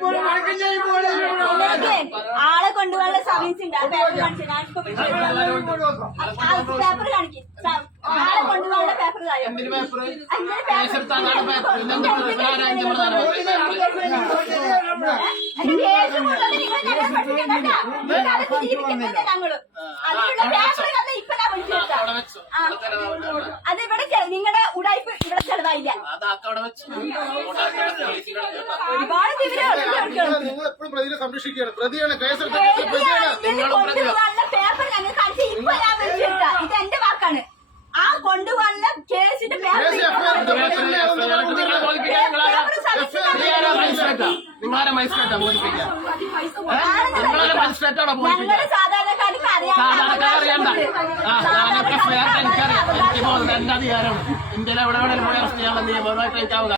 ആളെ കൊണ്ടുപോകാനുള്ള സർവീസ് ഉണ്ട് ആ പേപ്പർ കാണിച്ചു പേപ്പർ കാണിക്കും അതിവിടെ നിങ്ങളുടെ ഉടായ്പ ഇവിടെ നിങ്ങളെപ്പോഴും പ്രതിയെ സംരക്ഷിക്കുകയാണ് പ്രതിയാണ് കേസ് വാക്കാണ് ആ കൊണ്ടുവന്ന കേസിന്റെ മനസ്സിലാക്കാം ഇന്ത്യയിലെ എവിടെ വേണമെങ്കിലും പോയി അറസ്റ്റ് ചെയ്യാൻ വേണ്ടി ഗൗരവമായിട്ട് ആവുക